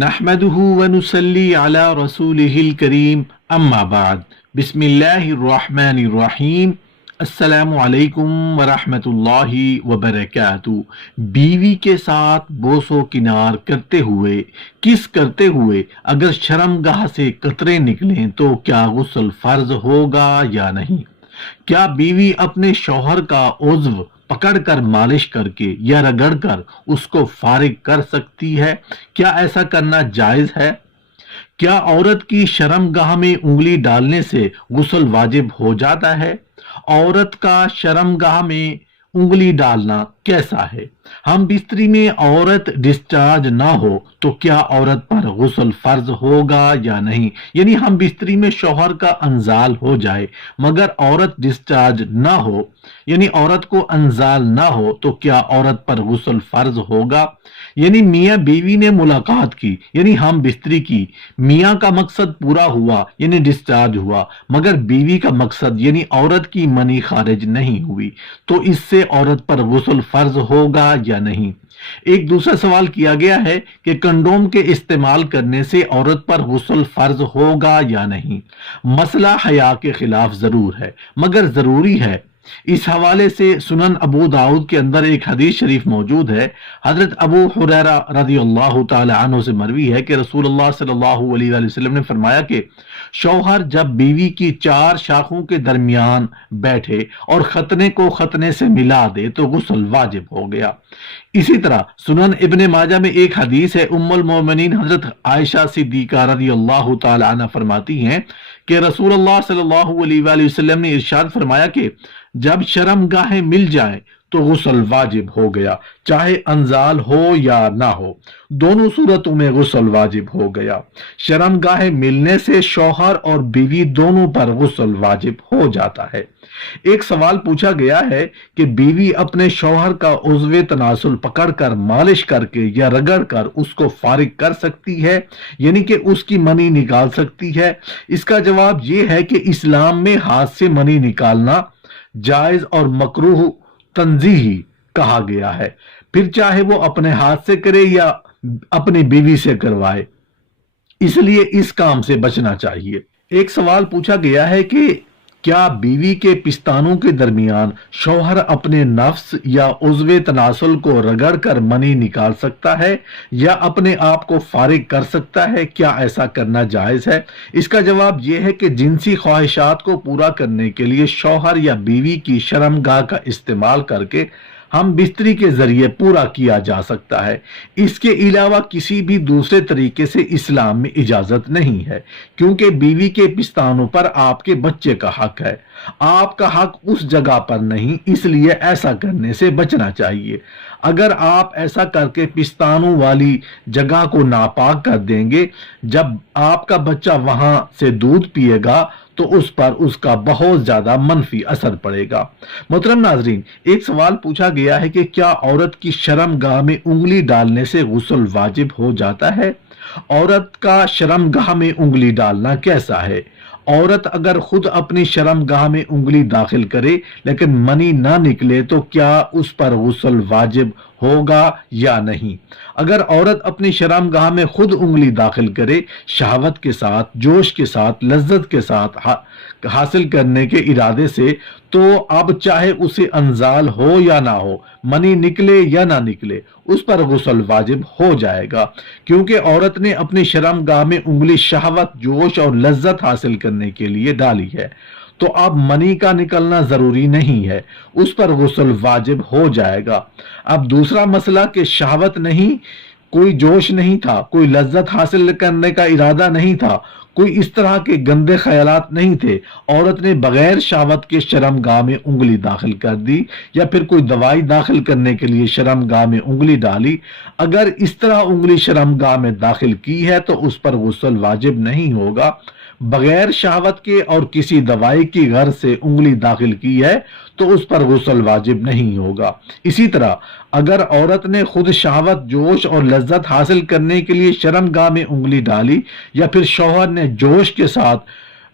نحمده ونصلي على رسوله الكريم اما بعد بسم اللہ الرحمن الرحیم السلام علیکم ورحمۃ اللہ وبرکاتہ۔ بیوی کے ساتھ بوس و کنار کرتے ہوئے اگر شرمگاہ سے قطرے نکلیں تو کیا غسل فرض ہوگا یا نہیں؟ کیا بیوی اپنے شوہر کا عضو پکڑ کر مالش کر کے یا رگڑ کر اس کو فارغ کر سکتی ہے؟ کیا ایسا کرنا جائز ہے؟ کیا عورت کی شرمگاہ میں انگلی ڈالنے سے غسل واجب ہو جاتا ہے؟ عورت کا شرمگاہ میں انگلی ڈالنا کیسا ہے؟ ہم بستری میں عورت ڈسچارج نہ ہو تو کیا عورت پر غسل فرض ہوگا یا نہیں؟ یعنی ہم بستری میں شوہر کا انزال ہو جائے مگر عورت ڈسچارج نہ ہو، یعنی عورت کو انزال نہ ہو تو کیا عورت پر غسل فرض ہوگا؟ یعنی میاں بیوی نے ملاقات کی، یعنی ہم بستری کی، میاں کا مقصد پورا ہوا یعنی ڈسچارج ہوا، مگر بیوی کا مقصد یعنی عورت کی منی خارج نہیں ہوئی، تو اس سے عورت پر غسل فرض ہوگا یا نہیں؟ ایک دوسرا سوال کیا گیا ہے کہ کنڈوم کے استعمال کرنے سے عورت پر غسل فرض ہوگا یا نہیں؟ مسئلہ حیا کے خلاف ضرور ہے مگر ضروری ہے۔ اس حوالے سے سنن ابو داؤد کے اندر ایک حدیث شریف موجود ہے۔ حضرت ابو ہریرہ رضی اللہ تعالی عنہ سے مروی ہے کہ رسول اللہ صلی اللہ علیہ وآلہ وسلم نے فرمایا کہ شوہر جب بیوی کی 4 شاخوں کے درمیان بیٹھے اور ختنے کو ختنے سے ملا دے تو غسل واجب ہو گیا۔ اسی طرح سنن ابن ماجہ میں ایک حدیث ہے، ام المومنین حضرت عائشہ صدیقہ رضی اللہ تعالی عنہ فرماتی ہیں کہ رسول اللہ صلی اللہ علیہ وآلہ وسلم نے ارشاد فرمایا کہ جب شرمگاہیں مل جائیں تو غسل واجب ہو گیا، چاہے انزال ہو یا نہ ہو، دونوں صورتوں میں غسل واجب ہو گیا۔ شرمگاہیں ملنے سے شوہر اور بیوی دونوں پر غسل واجب ہو جاتا ہے۔ ایک سوال پوچھا گیا ہے کہ بیوی اپنے شوہر کا عضو تناسل پکڑ کر مالش کر کے یا رگڑ کر اس کو فارغ کر سکتی ہے، یعنی کہ اس کی منی نکال سکتی ہے؟ اس کا جواب یہ ہے کہ اسلام میں ہاتھ سے منی نکالنا جائز اور مکروہ تنزیہی کہا گیا ہے، پھر چاہے وہ اپنے ہاتھ سے کرے یا اپنی بیوی سے کروائے، اس لیے اس کام سے بچنا چاہیے۔ ایک سوال پوچھا گیا ہے کہ کیا بیوی کے پستانوں کے درمیان شوہر اپنے نفس یا عضو تناسل کو رگڑ کر منی نکال سکتا ہے یا اپنے آپ کو فارغ کر سکتا ہے؟ کیا ایسا کرنا جائز ہے؟ اس کا جواب یہ ہے کہ جنسی خواہشات کو پورا کرنے کے لیے شوہر یا بیوی کی شرمگاہ کا استعمال کر کے ہم بستری کے ذریعے پورا کیا جا سکتا ہے۔ اس کے علاوہ کسی بھی دوسرے طریقے سے اسلام میں اجازت نہیں ہے، کیونکہ بیوی کے پستانوں پر آپ کے بچے کا حق ہے، آپ کا حق اس جگہ پر نہیں، اس لیے ایسا کرنے سے بچنا چاہیے۔ اگر آپ ایسا کر کے پستانوں والی جگہ کو ناپاک کر دیں گے، جب آپ کا بچہ وہاں سے دودھ پیے گا تو اس پر اس کا بہت زیادہ منفی اثر پڑے گا۔ محترم ناظرین، ایک سوال پوچھا گیا ہے کہ کیا عورت کی شرمگاہ میں انگلی ڈالنے سے غسل واجب ہو جاتا ہے؟ عورت کا شرمگاہ میں انگلی ڈالنا کیسا ہے؟ عورت اگر خود اپنی شرمگاہ میں انگلی داخل کرے لیکن منی نہ نکلے تو کیا اس پر غسل واجب ہوگا یا نہیں؟ اگر عورت اپنی شرمگاہ میں خود انگلی داخل کرے، شہوت کے ساتھ، جوش کے ساتھ، لذت کے ساتھ حاصل کرنے کے ارادے سے، تو اب چاہے اسے انزال ہو یا نہ ہو، منی نکلے یا نہ نکلے، اس پر غسل واجب ہو جائے گا، کیونکہ عورت نے اپنی شرمگاہ میں انگلی شہوت، جوش اور لذت حاصل کرنے کے لیے ڈالی ہے، تو اب منی کا نکلنا ضروری نہیں ہے، اس پر غسل واجب ہو جائے گا۔ اب دوسرا مسئلہ کہ شہوت نہیں، کوئی جوش نہیں تھا، کوئی لذت حاصل کرنے کا ارادہ نہیں تھا، کوئی اس طرح کے گندے خیالات نہیں تھے، عورت نے بغیر شہوت کے شرمگاہ میں انگلی داخل کر دی یا پھر کوئی دوائی داخل کرنے کے لیے شرمگاہ میں انگلی ڈالی، اگر اس طرح انگلی شرمگاہ میں داخل کی ہے تو اس پر غسل واجب نہیں ہوگا۔ بغیر شہوت کے اور کسی دوائی کی غرض سے انگلی داخل کی ہے تو اس پر غسل واجب نہیں ہوگا۔ اسی طرح اگر عورت نے خود شہوت، جوش اور لذت حاصل کرنے کے لیے شرمگاہ میں انگلی ڈالی یا پھر شوہر نے جوش کے ساتھ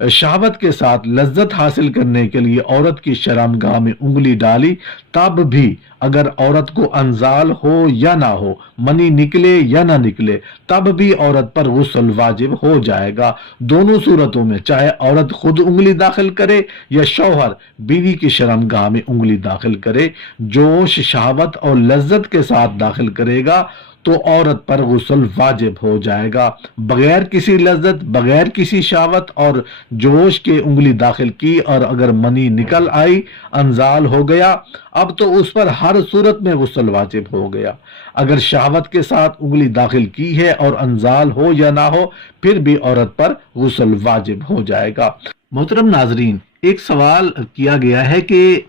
شہوت کے ساتھ لذت حاصل کرنے کے لیے عورت کی شرمگاہ میں انگلی ڈالی، تب بھی اگر عورت کو انزال ہو یا نہ ہو، منی نکلے یا نہ نکلے، تب بھی عورت پر غسل واجب ہو جائے گا۔ دونوں صورتوں میں، چاہے عورت خود انگلی داخل کرے یا شوہر بیوی کی شرمگاہ میں انگلی داخل کرے، جوش، شہوت اور لذت کے ساتھ داخل کرے گا تو عورت پر غسل واجب ہو جائے گا۔ بغیر کسی لذت، بغیر کسی شہوت اور جوش کے انگلی داخل کی اور اگر منی نکل آئی، انزال ہو گیا، اب تو اس پر ہر صورت میں غسل واجب ہو گیا۔ اگر شہوت کے ساتھ انگلی داخل کی ہے اور انزال ہو یا نہ ہو، پھر بھی عورت پر غسل واجب ہو جائے گا۔ محترم ناظرین، ایک سوال کیا گیا ہے کہ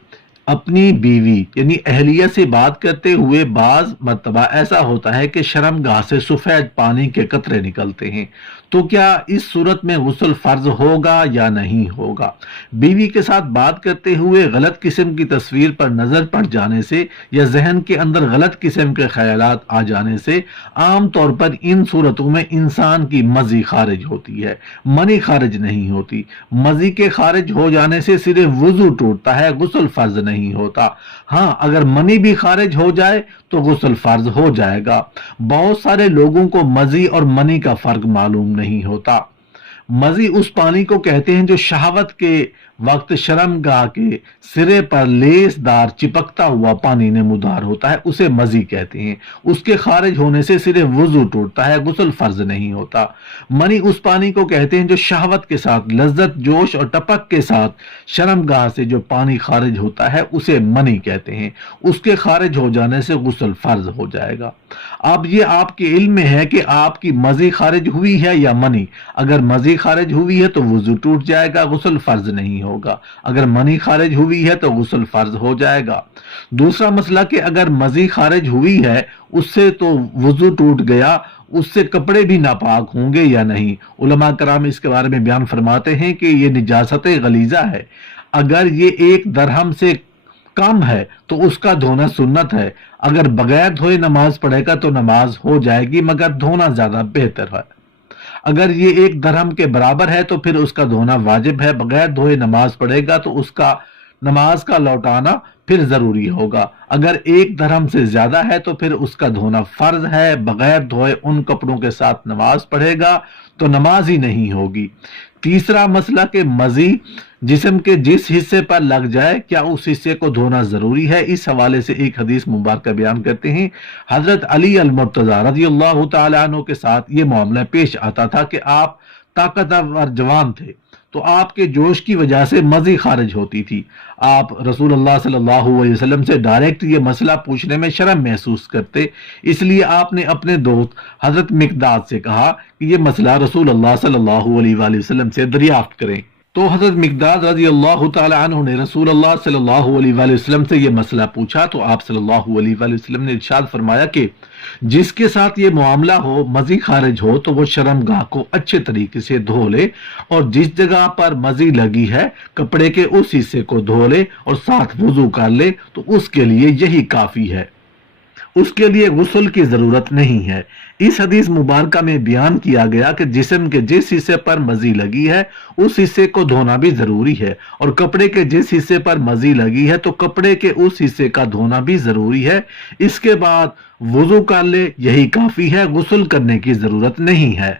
اپنی بیوی یعنی اہلیہ سے بات کرتے ہوئے بعض مرتبہ ایسا ہوتا ہے کہ شرمگاہ سے سفید پانی کے قطرے نکلتے ہیں، تو کیا اس صورت میں غسل فرض ہوگا یا نہیں ہوگا؟ بیوی کے ساتھ بات کرتے ہوئے غلط قسم کی تصویر پر نظر پڑ جانے سے یا ذہن کے اندر غلط قسم کے خیالات آ جانے سے عام طور پر ان صورتوں میں انسان کی مضی خارج ہوتی ہے، منی خارج نہیں ہوتی۔ مضی کے خارج ہو جانے سے صرف وضو ٹوٹتا ہے، غسل فرض نہیں ہوتا۔ ہاں، اگر منی بھی خارج ہو جائے تو غسل فرض ہو جائے گا۔ بہت سارے لوگوں کو مضی اور منی کا فرق معلوم نہیں ہوتا۔ مضی اس پانی کو کہتے ہیں جو شہوت کے وقت شرمگاہ کے سرے پر لیس دار چپکتا ہوا پانی نمودار ہوتا ہے، اسے مضی کہتے ہیں۔ اس کے خارج ہونے سے صرف وضو ٹوٹتا ہے، غسل فرض نہیں ہوتا۔ منی اس پانی کو کہتے ہیں جو شہوت کے ساتھ، لذت، جوش اور ٹپک کے ساتھ شرمگاہ سے جو پانی خارج ہوتا ہے اسے منی کہتے ہیں۔ اس کے خارج ہو جانے سے غسل فرض ہو جائے گا۔ اب یہ آپ کے علم میں ہے کہ آپ کی مضی خارج ہوئی ہے یا منی۔ اگر مضی خارج ہوئی ہے تو وضو ٹوٹ جائے گا، غسل فرض نہیں ہوگا۔ اگر منی خارج ہوئی ہے تو غسل فرض ہو جائے گا۔ دوسرا مسئلہ کہ اگر مضی خارج ہوئی ہے اس سے تو وضو ٹوٹ گیا، اس سے کپڑے بھی ناپاک ہوں گے یا نہیں؟ علماء کرام اس کے بارے میں بیان فرماتے ہیں کہ یہ نجاست غلیظہ ہے۔ اگر یہ 1 درہم سے کم ہے تو اس کا دھونا سنت ہے۔ اگر بغیر دھوئے نماز پڑھے گا تو نماز ہو جائے گی، مگر دھونا زیادہ بہتر ہے۔ اگر یہ 1 درہم کے برابر ہے تو پھر اس کا دھونا واجب ہے، بغیر دھوئے نماز پڑھے گا تو اس کا نماز کا لوٹانا پھر ضروری ہوگا۔ اگر 1 درہم سے زیادہ ہے تو پھر اس کا دھونا فرض ہے، بغیر دھوئے ان کپڑوں کے ساتھ نماز پڑھے گا تو نماز ہی نہیں ہوگی۔ تیسرا مسئلہ کہ مضی جسم کے جس حصے پر لگ جائے کیا اس حصے کو دھونا ضروری ہے؟ اس حوالے سے ایک حدیث مبارکہ بیان کرتے ہیں۔ حضرت علی المرتضی رضی اللہ تعالی عنہ کے ساتھ یہ معاملہ پیش آتا تھا کہ آپ طاقتور جوان تھے تو آپ کے جوش کی وجہ سے مضی خارج ہوتی تھی۔ آپ رسول اللہ صلی اللہ علیہ وسلم سے ڈائریکٹ یہ مسئلہ پوچھنے میں شرم محسوس کرتے، اس لیے آپ نے اپنے دوست حضرت مقداد سے کہا کہ یہ مسئلہ رسول اللہ صلی اللہ علیہ وآلہ وسلم سے دریافت کریں۔ تو حضرت مقداد رضی اللہ تعالی عنہ نے رسول اللہ صلی اللہ علیہ وآلہ وسلم سے یہ مسئلہ پوچھا تو آپ صلی اللہ علیہ وآلہ وسلم نے ارشاد فرمایا کہ جس کے ساتھ یہ معاملہ ہو، مضی خارج ہو، تو وہ شرمگاہ کو اچھے طریقے سے دھو لے اور جس جگہ پر مضی لگی ہے کپڑے کے اس حصے کو دھو لے اور ساتھ وضو کر لے تو اس کے لیے یہی کافی ہے، اس کے لیے غسل کی ضرورت نہیں ہے۔ اس حدیث مبارکہ میں بیان کیا گیا کہ جسم کے جس حصے پر مضی لگی ہے اس حصے کو دھونا بھی ضروری ہے، اور کپڑے کے جس حصے پر مضی لگی ہے تو کپڑے کے اس حصے کا دھونا بھی ضروری ہے۔ اس کے بعد وضو کر لے، یہی کافی ہے، غسل کرنے کی ضرورت نہیں ہے۔